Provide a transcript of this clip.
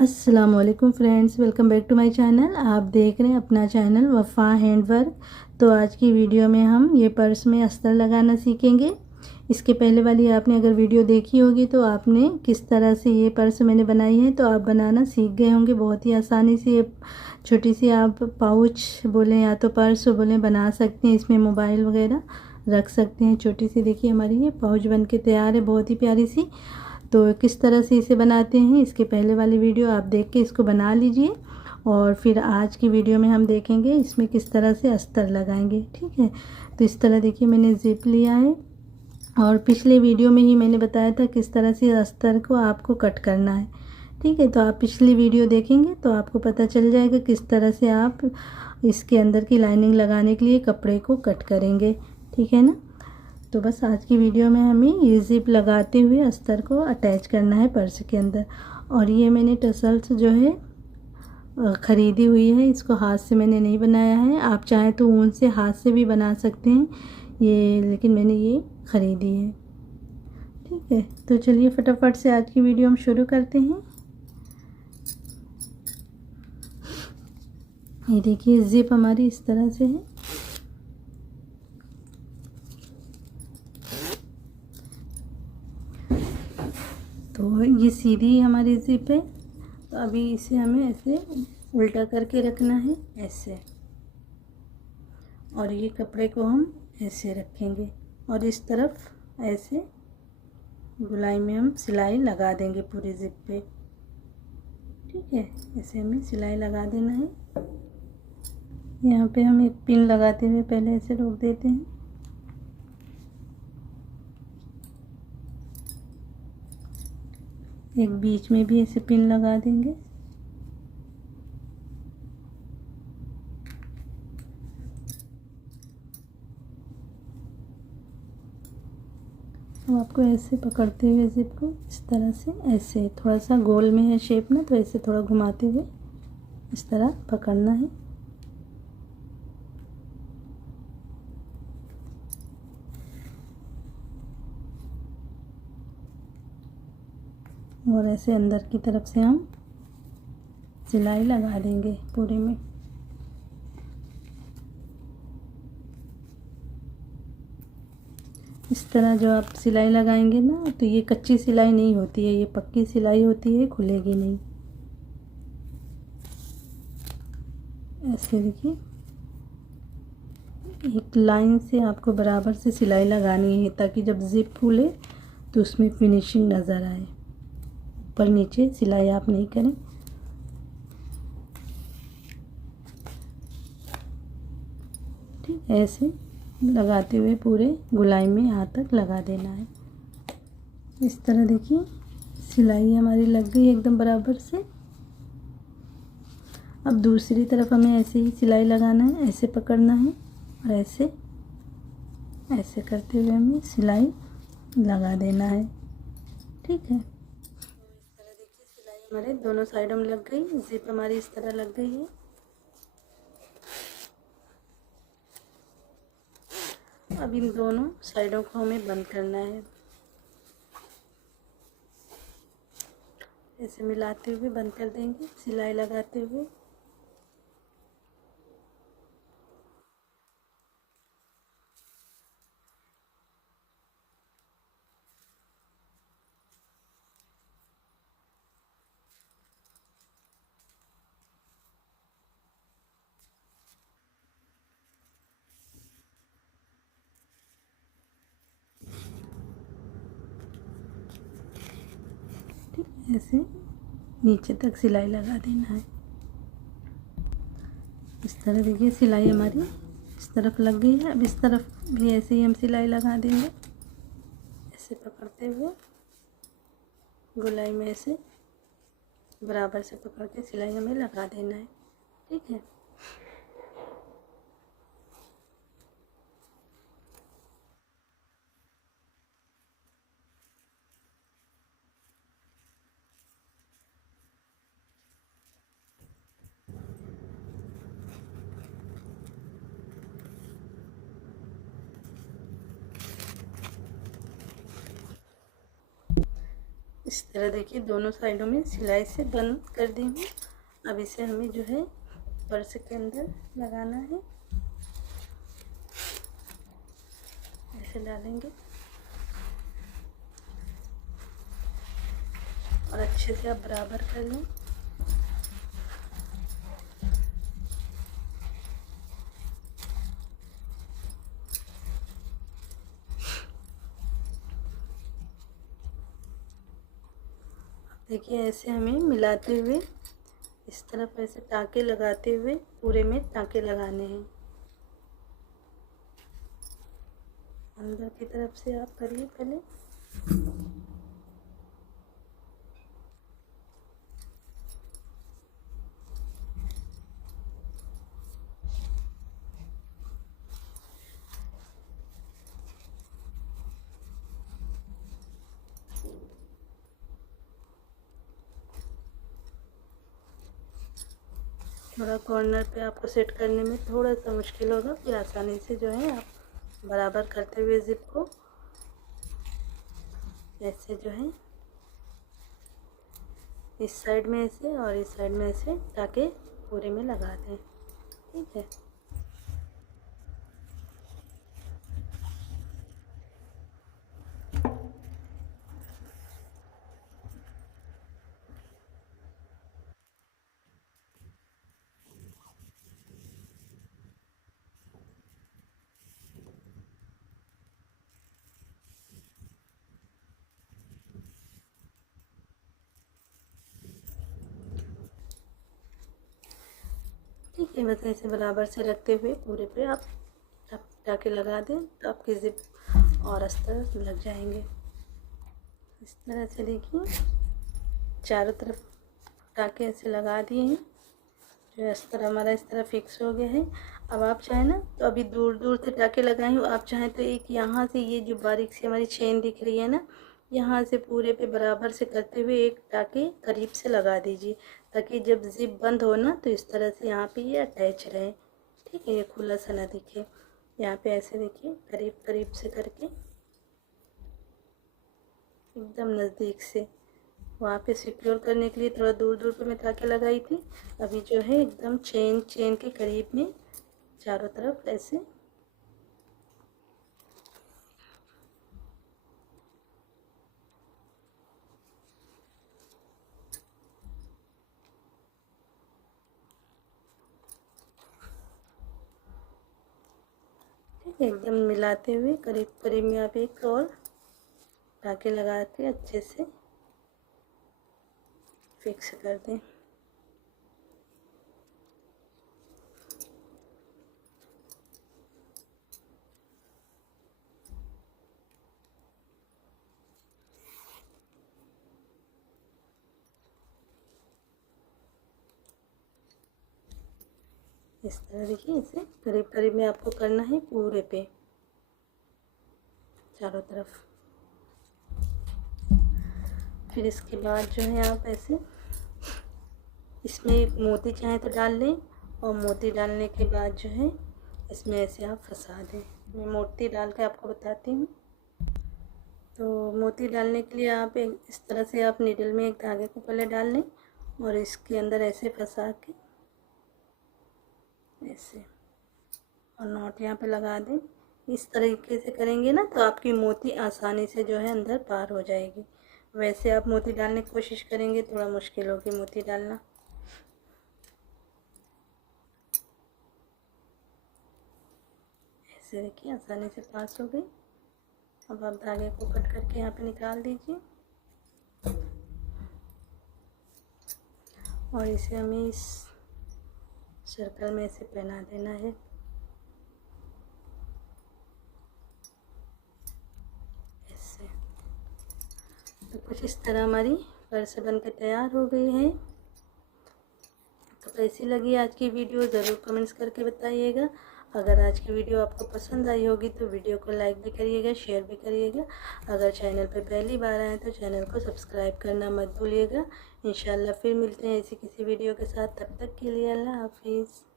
अस्सलाम वालेकुम friends, welcome back to my channel. आप देख रहे हैं अपना चैनल वफ़ा हैंडवर्क। तो आज की वीडियो में हम ये पर्स में अस्तर लगाना सीखेंगे। इसके पहले वाली आपने अगर वीडियो देखी होगी तो आपने किस तरह से ये पर्स मैंने बनाई है तो आप बनाना सीख गए होंगे बहुत ही आसानी से। ये छोटी सी आप पाउच बोलें या तो पर्स बोलें बना सकते हैं। इसमें मोबाइल वगैरह रख सकते हैं। छोटी सी देखिए हमारी ये पाउच बन के तैयार है, बहुत ही प्यारी सी। तो किस तरह से इसे बनाते हैं इसके पहले वाली वीडियो आप देख के इसको बना लीजिए। और फिर आज की वीडियो में हम देखेंगे इसमें किस तरह से अस्तर लगाएंगे। ठीक है, तो इस तरह देखिए मैंने ज़िप लिया है और पिछले वीडियो में ही मैंने बताया था किस तरह से अस्तर को आपको कट करना है। ठीक है, तो आप पिछली वीडियो देखेंगे तो आपको पता चल जाएगा किस तरह से आप इसके अंदर की लाइनिंग लगाने के लिए कपड़े को कट करेंगे। ठीक है ना। तो बस आज की वीडियो में हमें ये ज़िप लगाते हुए अस्तर को अटैच करना है पर्स के अंदर। और ये मैंने टसल्स जो है ख़रीदी हुई है, इसको हाथ से मैंने नहीं बनाया है। आप चाहें तो ऊन से हाथ से भी बना सकते हैं ये, लेकिन मैंने ये ख़रीदी है। ठीक है, तो चलिए फटाफट से आज की वीडियो हम शुरू करते हैं। ये देखिए ज़िप हमारी इस तरह से है। तो ये सीधी हमारी ज़िप है। तो अभी इसे हमें ऐसे उल्टा करके रखना है ऐसे, और ये कपड़े को हम ऐसे रखेंगे और इस तरफ ऐसे गोलाई में हम सिलाई लगा देंगे पूरी ज़िप पे। ठीक है, ऐसे हमें सिलाई लगा देना है। यहाँ पे हम एक पिन लगाते हुए पहले ऐसे रोक देते हैं। एक बीच में भी ऐसे पिन लगा देंगे। अब आपको ऐसे पकड़ते हुए ज़िप को इस तरह से ऐसे थोड़ा सा गोल में है शेप ना, तो ऐसे थोड़ा घुमाते हुए इस तरह पकड़ना है। और ऐसे अंदर की तरफ से हम सिलाई लगा देंगे पूरे में। इस तरह जो आप सिलाई लगाएंगे ना, तो ये कच्ची सिलाई नहीं होती है, ये पक्की सिलाई होती है, खुलेगी नहीं। ऐसे देखिए एक लाइन से आपको बराबर से सिलाई लगानी है ताकि जब ज़िप खुले तो उसमें फिनिशिंग नज़र आए। ऊपर नीचे सिलाई आप नहीं करें। ठीक, ऐसे लगाते हुए पूरे गोलाई में यहाँ तक लगा देना है। इस तरह देखिए सिलाई हमारी लग गई एकदम बराबर से। अब दूसरी तरफ हमें ऐसे ही सिलाई लगाना है, ऐसे पकड़ना है और ऐसे ऐसे करते हुए हमें सिलाई लगा देना है। ठीक है, इस तरह देखिए सिलाई हमारे दोनों साइडों में लग गई। ज़िप हमारी इस तरह लग गई है। अब इन दोनों साइडों को हमें बंद करना है। ऐसे मिलाते हुए बंद कर देंगे सिलाई लगाते हुए। ऐसे नीचे तक सिलाई लगा देना है। इस तरह देखिए सिलाई हमारी इस तरफ लग गई है। अब इस तरफ भी ऐसे ही हम सिलाई लगा देंगे, ऐसे पकड़ते हुए गोलाई में ऐसे बराबर से पकड़ के सिलाई हमें लगा देना है। ठीक है, इस इस तरह देखिए दोनों साइडों में सिलाई से बंद कर दी हूँ। अब इसे हमें जो है पर्स के अंदर लगाना है। ऐसे डालेंगे और अच्छे से आप बराबर कर लें। देखिए ऐसे हमें मिलाते हुए इस तरफ ऐसे टाँके लगाते हुए पूरे में टाँके लगाने हैं। अंदर की तरफ से आप करिए पहले। थोड़ा कॉर्नर पे आपको सेट करने में थोड़ा सा मुश्किल होगा, फिर आसानी से जो है आप बराबर करते हुए ज़िप को ऐसे जो है इस साइड में ऐसे और इस साइड में ऐसे टाँके पूरे में लगा दें। ठीक है। ठीक है, बस ऐसे बराबर से रखते हुए पूरे पे आप टाँके लगा दें तो आपकी ज़िप और अस्तर लग जाएंगे। इस तरह से देखिए चारों तरफ टाँके ऐसे लगा दिए हैं। जो अस्तर हमारा इस तरह फिक्स हो गया है। अब आप चाहें ना तो अभी दूर दूर से टाँके लगाए हो, आप चाहें तो एक यहाँ से ये जो बारीक सी हमारी चेन दिख रही है ना, यहाँ से पूरे पे बराबर से करते हुए एक टाँके करीब से लगा दीजिए, ताकि जब ज़िप बंद हो ना तो इस तरह से यहाँ पे ये अटैच रहे। ठीक है, ये खुला सा ना दिखे। यहाँ पे ऐसे देखिए करीब करीब से करके एकदम नज़दीक से वहाँ पे सिक्योर करने के लिए थोड़ा दूर दूर पे मैं टाँके लगाई थी। अभी जो है एकदम चेन के करीब में चारों तरफ ऐसे एकदम मिलाते हुए करीब करीब में आप एक और टाँके लगा के अच्छे से फिक्स कर दें। इस तरह देखिए इसे करीब करीब में आपको करना है पूरे पे चारों तरफ। फिर इसके बाद जो है आप ऐसे इसमें एक मोती चाहे तो डाल लें, और मोती डालने के बाद जो है इसमें ऐसे आप फंसा दें। मैं मोती डाल के आपको बताती हूँ। तो मोती डालने के लिए आप इस तरह से आप नीडल में एक धागे को पहले डाल लें और इसके अंदर ऐसे फंसा के ऐसे और नॉट यहाँ पे लगा दें। इस तरीके से करेंगे ना तो आपकी मोती आसानी से जो है अंदर पार हो जाएगी। वैसे आप मोती डालने की कोशिश करेंगे थोड़ा मुश्किल होगी मोती डालना। ऐसे देखिए आसानी से पास हो गई। अब आप धागे को कट करके यहाँ पे निकाल दीजिए और इसे हमें इस सर्कल में ऐसे पहना देना है। ऐसे तो कुछ इस तरह हमारी पर्स बनकर तैयार हो गई है। तो कैसी लगी आज की वीडियो ज़रूर कमेंट्स करके बताइएगा। अगर आज की वीडियो आपको पसंद आई होगी तो वीडियो को लाइक भी करिएगा, शेयर भी करिएगा। अगर चैनल पर पहली बार आए तो चैनल को सब्सक्राइब करना मत भूलिएगा। इंशाल्लाह फिर मिलते हैं ऐसी किसी वीडियो के साथ। तब तक के लिए अल्लाह हाफिज़।